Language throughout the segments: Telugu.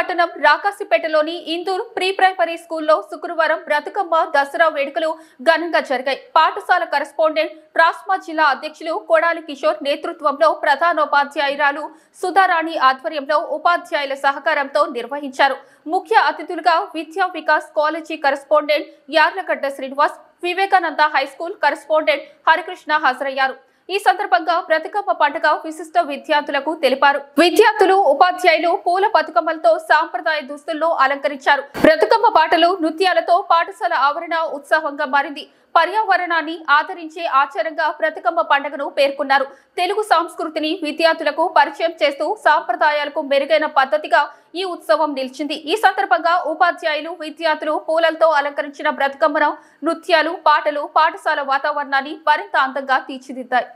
పట్టణం రాకాసిపేటలోని ఇందూర్ ప్రీ ప్రైమరీ స్కూల్లో శుక్రవారం బ్రతుకమ్మ దసరా వేడుకలు ఘనంగా జరిగాయి. పాఠశాల కరెస్పాండెంట్ ట్రాస్మా జిల్లా అధ్యక్షులు కొడాలి కిషోర్ నేతృత్వంలో ప్రధానోపాధ్యాయురాలు సుధారాణి ఆధ్వర్యంలో ఉపాధ్యాయుల సహకారంతో నిర్వహించారు. ముఖ్య అతిథులుగా విద్యా Vikas college correspondent Yarlagadda Srinivas, Vivekananda high school correspondent Harikrishna హాజరయ్యారు. ఈ సందర్భంగా బ్రతుకమ్మ పండుగ విశిష్ట విద్యార్థులకు తెలిపారు. విద్యార్థులు, ఉపాధ్యాయులు పూల బతుకమ్మలతో సాంప్రదాయ దుస్తుల్లో అలంకరించారు. బ్రతుకమ్మ పాటలు, నృత్యాలతో పాఠశాల ఆవరణ ఉత్సాహంగా మారింది. పర్యావరణాన్ని ఆదరించే ఆచారంగా బ్రతుకమ్మ పండుగను పేర్కొన్నారు. తెలుగు సంస్కృతిని విద్యార్థులకు పరిచయం చేస్తూ సాంప్రదాయాలకు మెరుగైన పద్ధతిగా ఈ ఉత్సవం నిలిచింది. ఈ సందర్భంగా ఉపాధ్యాయులు, విద్యార్థులు పూలతో అలంకరించిన బ్రతుకమ్మను, నృత్యాలు, పాటలు పాఠశాల వాతావరణాన్ని మరింత అందంగా తీర్చిదిద్దాయి.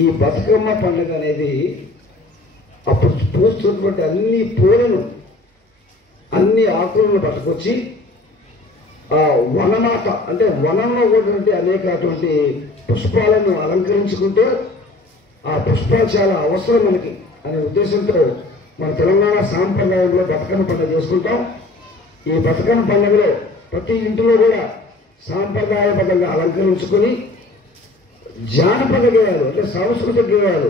ఈ బతుకమ్మ పండుగ అనేది అప్పుడు పూస్తున్నటువంటి అన్ని పూలను, అన్ని ఆకులను పట్టుకొచ్చి ఆ వనమాత అంటే వనంలో ఉన్నటువంటి అనేక అటువంటి పుష్పాలను అలంకరించుకుంటూ ఆ పుష్పాలు చాలా అవసరం మనకి అనే ఉద్దేశంతో మన తెలంగాణ సాంప్రదాయంలో బతుకమ్మ పండుగ చేసుకుంటాం. ఈ బతుకమ్మ పండుగలో ప్రతి ఇంటిలో కూడా సాంప్రదాయబద్ధంగా అలంకరించుకొని జానపద గేయాలు అంటే సాంస్కృతిక గేయాలు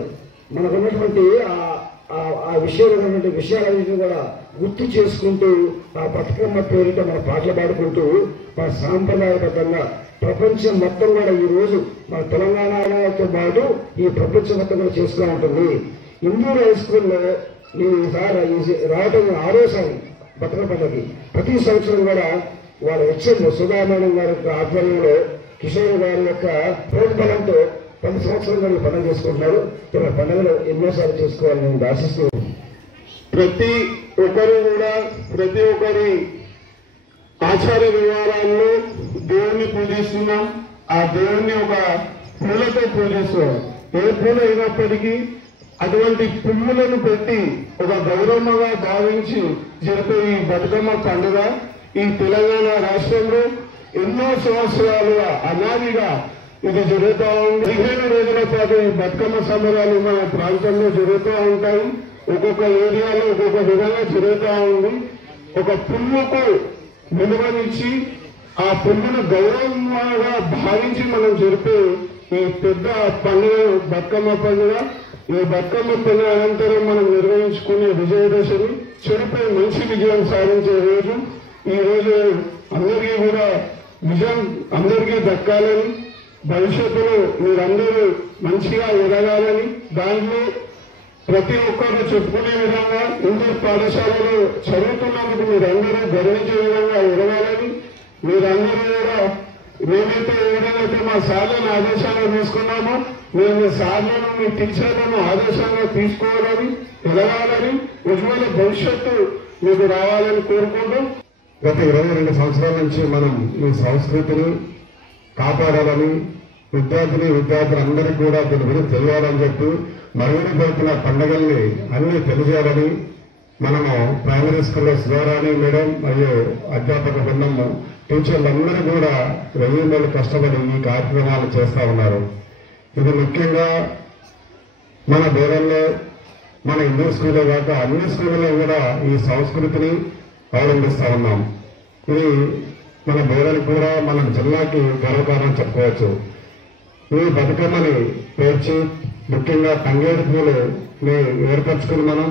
మనకు ఉన్నటువంటి ఆ విషయాలన్నింటినీ కూడా గుర్తు చేసుకుంటూ ఆ బతుకమ్మ పేరిట మన పాటలు పాడుకుంటూ మన సాంప్రదాయబద్ధంగా ప్రపంచం మొత్తం కూడా ఈరోజు మన తెలంగాణతో పాటు ఈ ప్రపంచం మొత్తం కూడా చేస్తూ ఉంటుంది. ఇందూర్ హై స్కూల్లో నేను రావటం 6వసారి బతుకమ్మ పండుగకి. ప్రతి సంవత్సరం కూడా వాళ్ళ హెచ్ఎం సుధా మేడం గారి ఆధ్వర్యంలో కిషోర్ గారి యొక్క ప్రోత్బలంతో 10 సంవత్సరాలు పండుగ చేసుకుంటున్నారు. పండుగలు ఎన్నోసార్లు చేసుకోవాలని నేను ఆశిస్తూ ప్రతి ఒక్కరు కూడా ప్రతి ఒక్కరి ఆచార వ్యవహారాల్లో దేవుణ్ణి పూజిస్తున్నాం. ఆ దేవుణ్ణి ఒక పూలతో పూజిస్తున్నాం. ఏ పూల అయినప్పటికీ అటువంటి పువ్వులను పెట్టి ఒక గౌరవగా భావించి జరిపే ఈ బతుకమ్మ పండుగ ఈ తెలంగాణ రాష్ట్రంలో ఎన్నో సంవత్సరాలుగా అనాదిగా ఇది జరుగుతూ ఉంది. 15 రోజుల పాటు ఈ బతుకమ్మ సంబరాలు మన ప్రాంతంలో జరుగుతూ ఉంటాయి. ఒక్కొక్క ఏరియాలో ఒక్కొక్క విధంగా జరుగుతూ ఉంది. ఒక పువ్వుకు విలువనిచ్చి ఆ పువ్వును గౌరవంగా భావించి మనం జరిపే ఈ పెద్ద పండుగ బతుకమ్మ పండుగ. ఈ బతుకమ్మ పండుగ అనంతరం మనం నిర్వహించుకునే విజయదశమి, చెడుపై మంచి విజయం సాధించే రోజు. ఈ రోజు అందరికీ కూడా విజయం అందరికీ దక్కాలని, భవిష్యత్తులో మీరందరూ మంచిగా ఎదగాలని, దాంట్లో ప్రతి ఒక్కరు చెప్పుకునే విధంగా ఇంటర్ పాఠశాలలో చదువుతున్నందుకు మీరందరూ గర్వించే విధంగా ఎదగాలని, మీరందరూ కూడా మేమైతే ఏ విధంగా మా సార్లను ఆదేశాలు తీసుకున్నామో మేము మీ సార్లను మీ టీచర్లను ఆదేశంగా తీసుకోవాలని, ఎదగాలని, ఉజ్వల భవిష్యత్తు మీకు రావాలని కోరుకుంటూ గత 22 సంవత్సరాల నుంచి మనం ఈ సంస్కృతిని కాపాడాలని, విద్యార్థులందరికీ కూడా దీని గురించి తెలియాలని చెప్పి మరుగున పండుగల్ని అన్ని తెలియజేయాలని మనము ప్రైమరీ స్కూల్లో సుధారాణి మేడం మరియు అధ్యాపక బృందం టీచర్లందరూ కూడా 1000 మంది కష్టపడి ఈ కార్యక్రమాలు చేస్తూ ఉన్నారు. ఇది ముఖ్యంగా మన దేశంలో మన హిందూ స్కూల్లో కాక అన్ని స్కూళ్ళలో కూడా ఈ సంస్కృతిని అవలంబిస్తూ ఉన్నాం. ఇది మన బోధనకు కూడా మన జిల్లాకి గర్వకారణం చెప్పుకోవచ్చు. ఈ బతుకమ్మని పేర్చి ముఖ్యంగా తంగేడు పూలని ఏర్పరచుకుని మనం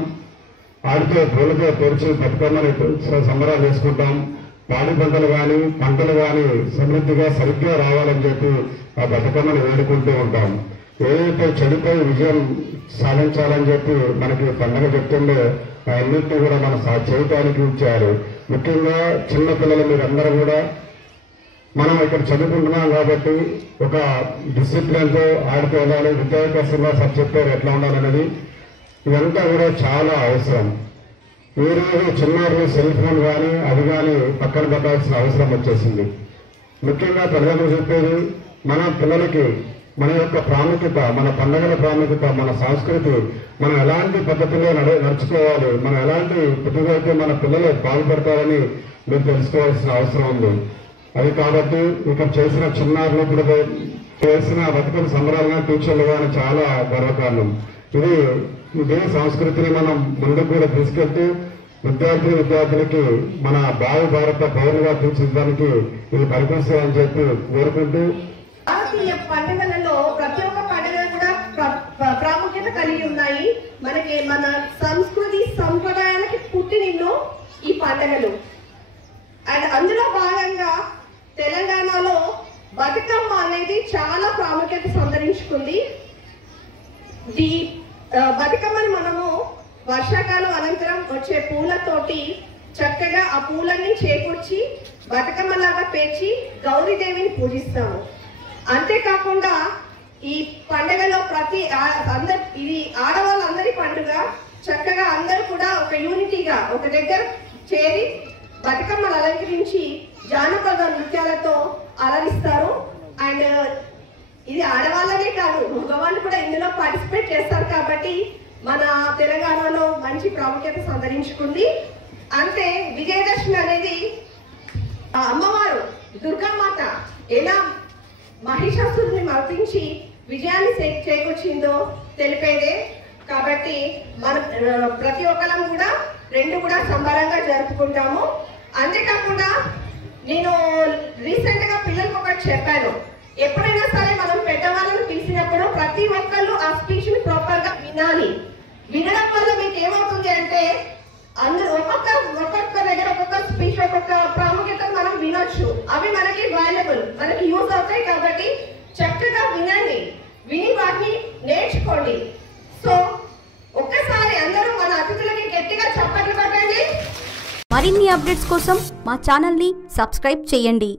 ఆడితే పూలతో పేర్చి బతుకమ్మని సంబరాలు చేసుకుంటాం. పాడి పంటలు కానీ సమృద్ధిగా సరిగ్గా రావాలని చెప్పి ఆ బతుకమ్మని వేడుకుంటూ ఉంటాం. ఏదైతే చెడుపై విజయం సాధించాలని చెప్పి మనకి పండుగ చెప్తుందో అన్నింటినీ కూడా మనం చేయటానికి ఇచ్చారు. ముఖ్యంగా చిన్నపిల్లలు మీరందరూ కూడా మనం ఇక్కడ చదువుకుంటున్నాం కాబట్టి ఒక డిసిప్లిన్తో ఆడితే వెళ్ళాలి. విద్యాభ్యాసంగా సార్ చెప్పారు ఎట్లా ఉండాలనేది. ఇదంతా కూడా చాలా అవసరం. ఈ రోజు చిన్నారులు సెల్ ఫోన్ కానీ అది కానీ పక్కన పెట్టాల్సిన అవసరం వచ్చేసింది. ముఖ్యంగా తల్లిదండ్రులు చెప్పేది మన పిల్లలకి మన యొక్క ప్రాముఖ్యత, మన పండుగల ప్రాముఖ్యత, మన సంస్కృతి, మనం ఎలాంటి పద్ధతిలో నడుచుకోవాలి, మనం ఎలాంటి పద్ధతిలో అయితే మన పిల్లలు బాగుపడతారని మీరు తెలుసుకోవాల్సిన అవసరం ఉంది. అది కాబట్టి ఇక్కడ చేసిన చిన్నారులు ఇప్పుడు చేసిన బతుకమ్మ సంబరాలుగా టీచర్లు కానీ చాలా గర్వకారణం. ఇదే సంస్కృతిని మనం ముందుకు కూడా తీసుకెళ్తూ విద్యార్థులకి మన భారత పౌరులుగా తీర్చిదిద్దడానికి ఇది పనికొస్తాయని చెప్పి కోరుకుంటూ భారతీయ పండుగలలో ప్రతి ఒక్క పండుగ కూడా ప్రాముఖ్యత కలిగి ఉన్నాయి. మనకి మన సంస్కృతి సంప్రదాయాలకి పుట్టినిల్లు ఈ పండుగలు. అండ్ అందులో భాగంగా తెలంగాణలో బతుకమ్మ అనేది చాలా ప్రాముఖ్యత సంతరించుకుంది. ఈ బతుకమ్మని మనము వర్షాకాలం అనంతరం వచ్చే పూలతోటి చక్కగా ఆ పూలన్నీ చేకూర్చి బతుకమ్మలాగా పేర్చి గౌరీదేవిని పూజిస్తాము. అంతేకాకుండా ఈ పండుగలో ఇది ఆడవాళ్ళందరి పండుగ. చక్కగా అందరూ కూడా ఒక యూనిటీగా ఒక దగ్గర చేరి బతుకమ్మలు అలంకరించి జానపద నృత్యాలతో అలరిస్తారు. అండ్ ఇది ఆడవాళ్ళనే కాదు, మగవాళ్ళు కూడా ఇందులో పార్టిసిపేట్ చేస్తారు. కాబట్టి మన తెలంగాణలో మంచి ప్రాముఖ్యత సంతరించుకుంది. అంటే విజయదశమి అనేది అమ్మవారు దుర్గామాత ఎలా మహిషాసురుని మర్దించి విజయాన్ని చేకూర్చిందో తెలిపేదే. కాబట్టి మన ప్రతి ఒక్కరం కూడా రెండు కూడా సంబరంగా జరుపుకుంటాము. అంతేకాకుండా నేను రీసెంట్ గా పిల్లలకు ఒకటి చెప్పాను. ఎప్పుడైనా సరే మనం పెద్దవాళ్ళని పిలిచినప్పుడు ప్రతి ఒక్కళ్ళు ఆ స్పీచ్ ని ప్రాపర్ గా వినాలి. వినడం వల్ల మీకు ఏమవుతుంది అంటే అందరూ ఒక్కొక్క దగ్గర ఒక్కొక్క స్పీచ్ ఒక్కొక్క ప్రాముఖ్యత మనం వినొచ్చు. అవి మనకి వాల్యుబుల్, మనకి యూజ్ అవుతాయి. కాబట్టి చక్కగా వినండి, విని వాటిని నేర్చుకోండి. సో ఒక్కసారి అందరూ మన అతిథులకి గట్టిగా చప్పట్లు కొట్టండి. మరిన్ని అప్డేట్స్ కోసం మా ఛానల్ని సబ్స్క్రైబ్ చేయండి.